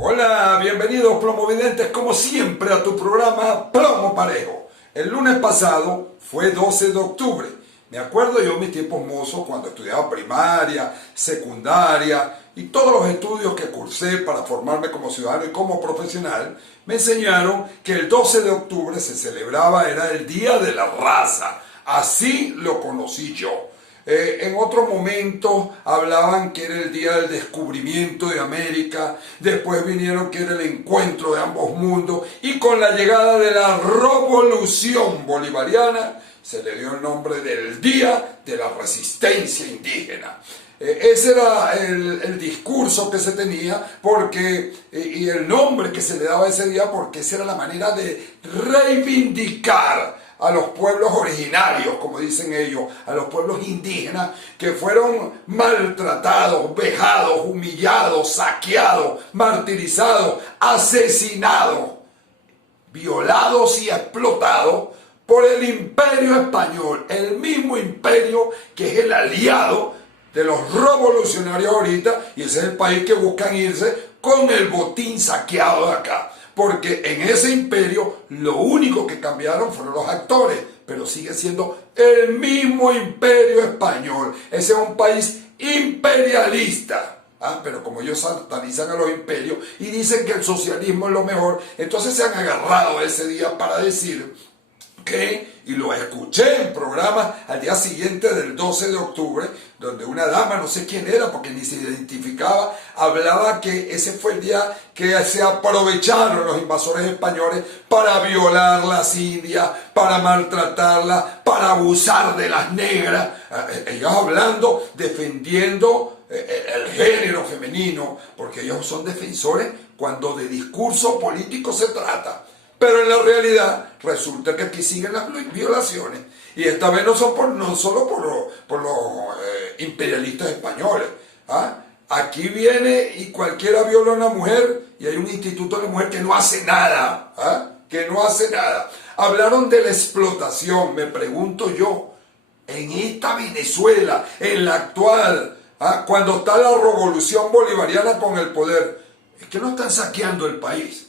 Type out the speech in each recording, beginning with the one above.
Hola, bienvenidos plomovidentes como siempre a tu programa Plomo Parejo. El lunes pasado fue 12 de octubre. Me acuerdo yo mis tiempos mozos cuando estudiaba primaria, secundaria y todos los estudios que cursé para formarme como ciudadano y como profesional, me enseñaron que el 12 de octubre se celebraba, era el Día de la Raza. Así lo conocí yo. En otro momento hablaban que era el día del descubrimiento de América, después vinieron que era el encuentro de ambos mundos y con la llegada de la Revolución Bolivariana se le dio el nombre del Día de la Resistencia Indígena. Ese era el discurso que se tenía y el nombre que se le daba a ese día porque esa era la manera de reivindicar a los pueblos originarios, como dicen ellos, a los pueblos indígenas que fueron maltratados, vejados, humillados, saqueados, martirizados, asesinados, violados y explotados por el imperio español, el mismo imperio que es el aliado de los revolucionarios ahorita, y ese es el país que buscan irse con el botín saqueado de acá. Porque en ese imperio lo único que cambiaron fueron los actores, pero sigue siendo el mismo imperio español. Ese es un país imperialista. Pero como ellos satanizan a los imperios y dicen que el socialismo es lo mejor, entonces se han agarrado ese día para decir que, y lo escuché en programas al día siguiente del 12 de octubre, donde una dama, no sé quién era porque ni se identificaba, hablaba que ese fue el día que se aprovecharon los invasores españoles para violar las indias, para maltratarlas, para abusar de las negras. Ellos hablando, defendiendo el género femenino, porque ellos son defensores cuando de discurso político se trata. Pero en la realidad resulta que aquí siguen las violaciones. Y esta vez no solo por los imperialistas españoles. Aquí viene y cualquiera viola a una mujer y hay un instituto de mujer que no hace nada. Que no hace nada. Hablaron de la explotación, me pregunto yo. En esta Venezuela, en la actual, cuando está la revolución bolivariana con el poder, es que no están saqueando el país.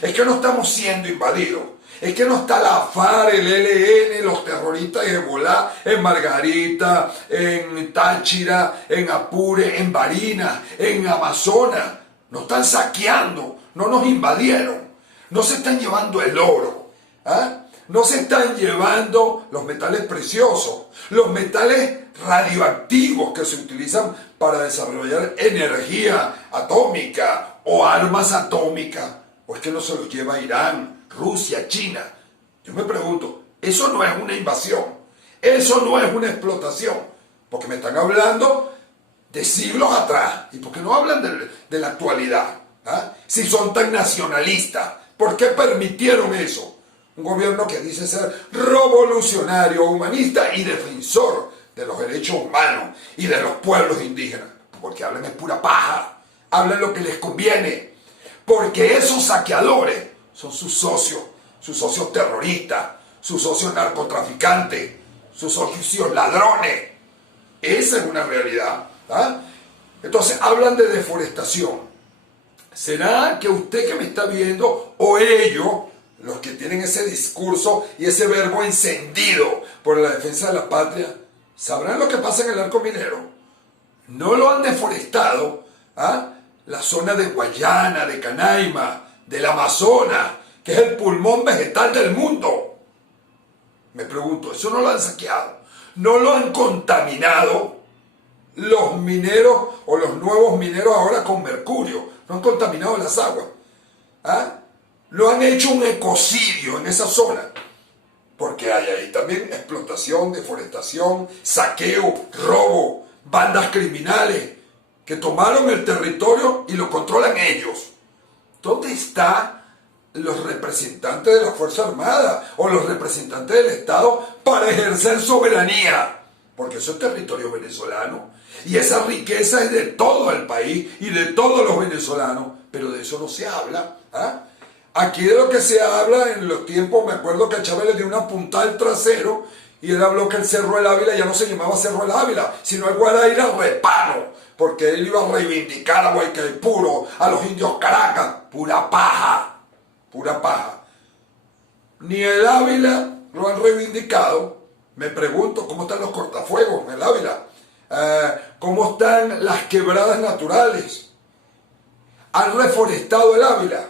Es que no estamos siendo invadidos, es que no está la FARC, el ELN, los terroristas de Hezbolá en Margarita, en Táchira, en Apure, en Barinas, en Amazonas. Nos están saqueando, no nos invadieron, no se están llevando el oro, no se están llevando los metales preciosos, los metales radioactivos que se utilizan para desarrollar energía atómica o armas atómicas. ¿O es que no se los lleva Irán, Rusia, China? Yo me pregunto, eso no es una invasión, eso no es una explotación, porque me están hablando de siglos atrás, ¿y por qué no hablan de la actualidad? Si son tan nacionalistas, ¿por qué permitieron eso? Un gobierno que dice ser revolucionario, humanista y defensor de los derechos humanos y de los pueblos indígenas, porque hablan es pura paja, hablan lo que les conviene. Porque esos saqueadores son sus socios terroristas, sus socios narcotraficantes, sus socios ladrones. Esa es una realidad. Entonces hablan de deforestación. ¿Será que usted que me está viendo o ellos, los que tienen ese discurso y ese verbo encendido por la defensa de la patria, sabrán lo que pasa en el arco minero? No lo han deforestado, la zona de Guayana, de Canaima, del Amazonas, que es el pulmón vegetal del mundo. Me pregunto, ¿eso no lo han saqueado? ¿No lo han contaminado los mineros o los nuevos mineros ahora con mercurio? ¿No han contaminado las aguas? ¿No han hecho un ecocidio en esa zona? Porque hay ahí también explotación, deforestación, saqueo, robo, bandas criminales que tomaron el territorio y lo controlan ellos. ¿Dónde están los representantes de la Fuerza Armada o los representantes del Estado para ejercer soberanía? Porque eso es territorio venezolano y esa riqueza es de todo el país y de todos los venezolanos, pero de eso no se habla. Aquí de lo que se habla en los tiempos, me acuerdo que a Chávez le dio una puntada al trasero y él habló que el Cerro del Ávila ya no se llamaba Cerro del Ávila, sino el Guaraíra Repano, porque él iba a reivindicar a Guaycaipuro, a los indios Caracas. Pura paja, pura paja. Ni el Ávila lo han reivindicado. Me pregunto cómo están los cortafuegos en el Ávila, cómo están las quebradas naturales. Han reforestado el Ávila.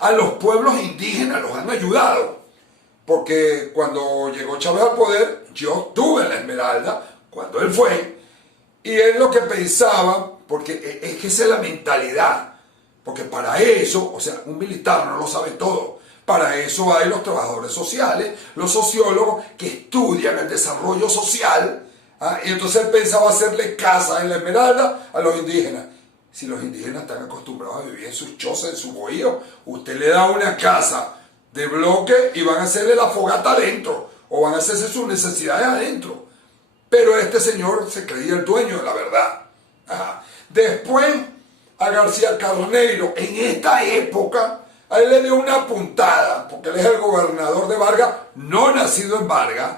A los pueblos indígenas los han ayudado. Porque cuando llegó Chávez al poder, yo estuve en la Esmeralda, cuando él fue, y él lo que pensaba, porque es que esa es la mentalidad, porque para eso, o sea, un militar no lo sabe todo, para eso hay los trabajadores sociales, los sociólogos que estudian el desarrollo social, y entonces él pensaba hacerle casa en la Esmeralda a los indígenas. Si los indígenas están acostumbrados a vivir en sus chozas, en sus bohíos, usted le da una casa de bloque y van a hacerle la fogata adentro, o van a hacerse sus necesidades adentro. Pero este señor se creía el dueño de la verdad. Después, a García Carneiro, en esta época, a él le dio una puntada, porque él es el gobernador de Vargas, no nacido en Vargas,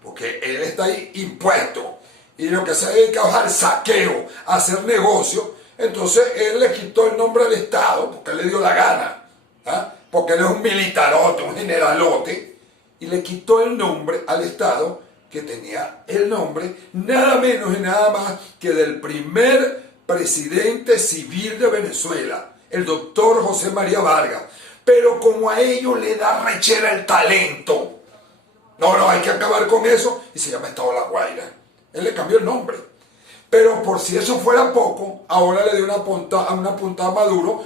porque él está ahí impuesto, y lo que se ha dedicado es al saqueo, a hacer negocio. Entonces él le quitó el nombre al Estado, porque él le dio la gana, porque él es un militarote, un generalote, y le quitó el nombre al Estado, que tenía el nombre nada menos y nada más que del primer presidente civil de Venezuela, el doctor José María Vargas. Pero como a ellos le da rechera el talento, no, hay que acabar con eso, y se llama Estado La Guaira. Él le cambió el nombre. Pero por si eso fuera poco, ahora le dio una puntada a Maduro,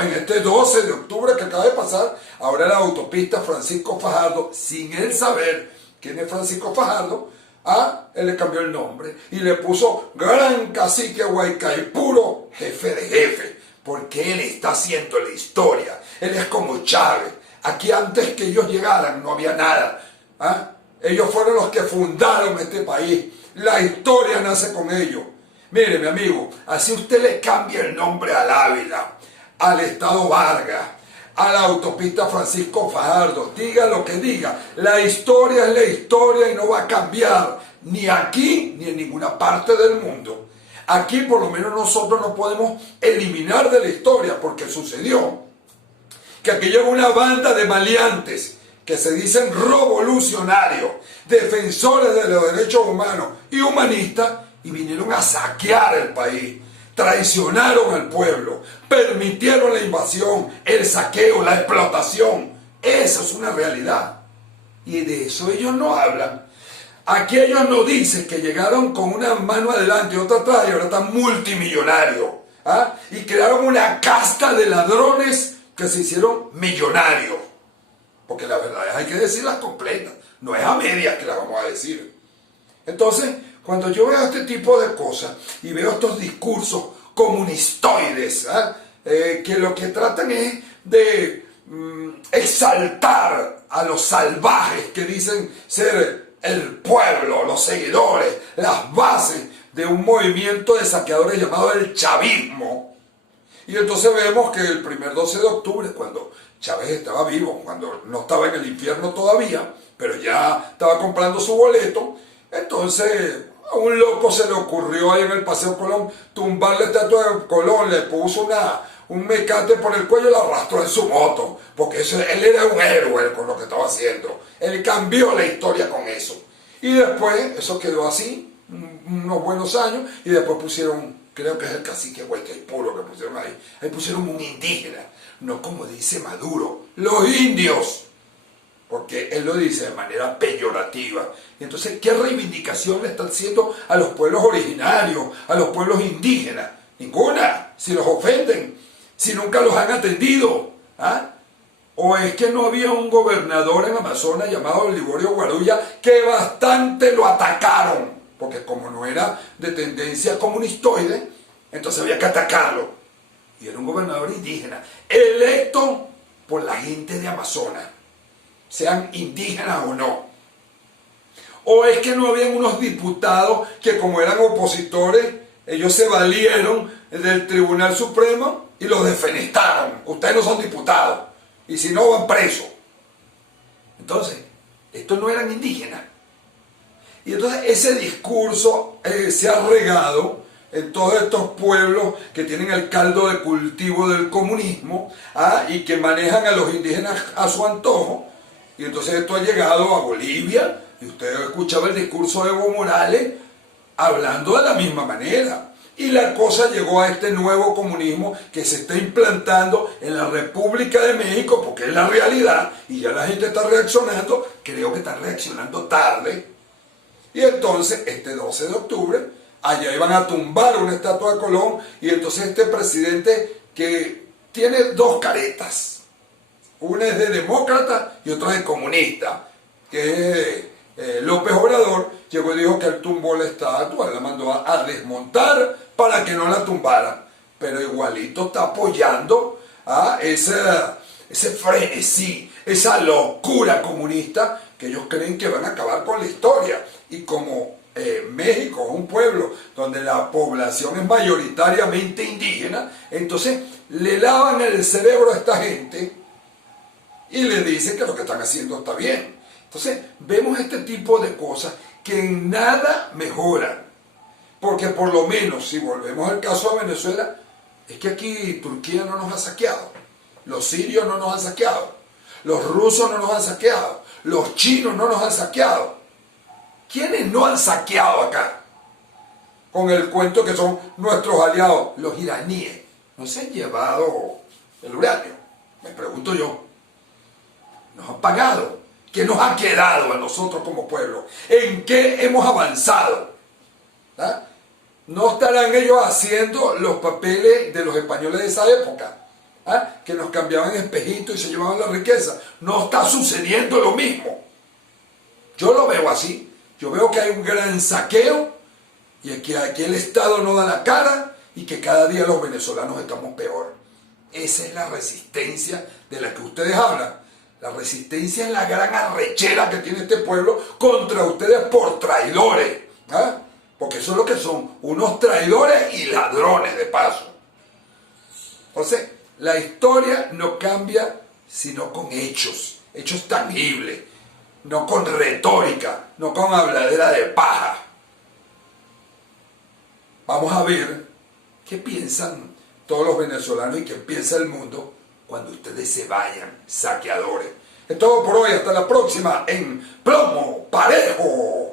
en este 12 de octubre que acaba de pasar, ahora la autopista Francisco Fajardo, sin él saber quién es Francisco Fajardo, él le cambió el nombre y le puso Gran Cacique Guaycaipuro, jefe de jefe, porque él está haciendo la historia. Él es como Chávez. Aquí antes que ellos llegaran no había nada. Ellos fueron los que fundaron este país. La historia nace con ellos. Mire, mi amigo, así usted le cambia el nombre al Ávila, al Estado Vargas, a la autopista Francisco Fajardo, diga lo que diga, la historia es la historia y no va a cambiar ni aquí ni en ninguna parte del mundo. Aquí por lo menos nosotros no podemos eliminar de la historia, porque sucedió que aquí llegó una banda de maleantes que se dicen revolucionarios, defensores de los derechos humanos y humanistas, y vinieron a saquear el país. Traicionaron al pueblo, permitieron la invasión, el saqueo, la explotación. Esa es una realidad. Y de eso ellos no hablan. Aquí ellos no dicen que llegaron con una mano adelante y otra atrás y ahora están multimillonarios. Y crearon una casta de ladrones que se hicieron millonarios. Porque la verdad es, hay que decirlas completas. No es a medias que las vamos a decir. Entonces, cuando yo veo este tipo de cosas y veo estos discursos comunistoides, que lo que tratan es de exaltar a los salvajes que dicen ser el pueblo, los seguidores, las bases de un movimiento de saqueadores llamado el chavismo. Y entonces vemos que el primer 12 de octubre, cuando Chávez estaba vivo, cuando no estaba en el infierno todavía, pero ya estaba comprando su boleto, entonces a un loco se le ocurrió ahí en el Paseo Colón tumbar la estatua de Colón, le puso un mecate por el cuello y la arrastró en su moto, porque él era un héroe con lo que estaba haciendo. Él cambió la historia con eso. Y después eso quedó así, unos buenos años, y después pusieron, creo que es el cacique Guaycaipuro que pusieron ahí. Ahí pusieron un indígena, no como dice Maduro, los indios. Porque él lo dice de manera peyorativa. Entonces, ¿qué reivindicación le están haciendo a los pueblos originarios, a los pueblos indígenas? Ninguna, si los ofenden, si nunca los han atendido. ¿O es que no había un gobernador en Amazonas llamado Liborio Guarulla que bastante lo atacaron? Porque como no era de tendencia comunistoide, entonces había que atacarlo. Y era un gobernador indígena, electo por la gente de Amazonas, sean indígenas o no. O es que no habían unos diputados que, como eran opositores, ellos se valieron del Tribunal Supremo y los defenestaron. Ustedes no son diputados, y si no van presos. Entonces, estos no eran indígenas. Y entonces ese discurso se ha regado en todos estos pueblos que tienen el caldo de cultivo del comunismo, y que manejan a los indígenas a su antojo. Y entonces esto ha llegado a Bolivia, y usted escuchaba el discurso de Evo Morales hablando de la misma manera. Y la cosa llegó a este nuevo comunismo que se está implantando en la República de México, porque es la realidad, y ya la gente está reaccionando, creo que está reaccionando tarde. Y entonces, este 12 de octubre, allá iban a tumbar una estatua de Colón, y entonces este presidente que tiene dos caretas, una es de demócrata y otra de comunista, que es López Obrador, llegó y dijo que él tumbó la estatua, la mandó a desmontar para que no la tumbaran, pero igualito está apoyando a ese frenesí, esa locura comunista que ellos creen que van a acabar con la historia. Y como México es un pueblo donde la población es mayoritariamente indígena, entonces le lavan el cerebro a esta gente y le dicen que lo que están haciendo está bien. Entonces vemos este tipo de cosas que en nada mejoran, porque por lo menos, si volvemos al caso de Venezuela, es que aquí Turquía no nos ha saqueado, los sirios no nos han saqueado, los rusos no nos han saqueado, los chinos no nos han saqueado. ¿Quiénes no han saqueado acá? Con el cuento que son nuestros aliados, los iraníes. ¿No se han llevado el uranio? Me pregunto yo. ¿Nos han pagado? ¿Qué nos ha quedado a nosotros como pueblo? ¿En qué hemos avanzado? ¿No estarán ellos haciendo los papeles de los españoles de esa época? Que nos cambiaban espejitos y se llevaban la riqueza. No está sucediendo lo mismo. Yo lo veo así. Yo veo que hay un gran saqueo y que aquí el Estado no da la cara y que cada día los venezolanos estamos peor. Esa es la resistencia de la que ustedes hablan. La resistencia es la gran arrechera que tiene este pueblo contra ustedes por traidores. Porque eso es lo que son, unos traidores y ladrones de paso. Entonces, la historia no cambia sino con hechos, hechos tangibles. No con retórica, no con habladera de paja. Vamos a ver qué piensan todos los venezolanos y qué piensa el mundo cuando ustedes se vayan, saqueadores. Es todo por hoy, hasta la próxima en Plomo Parejo.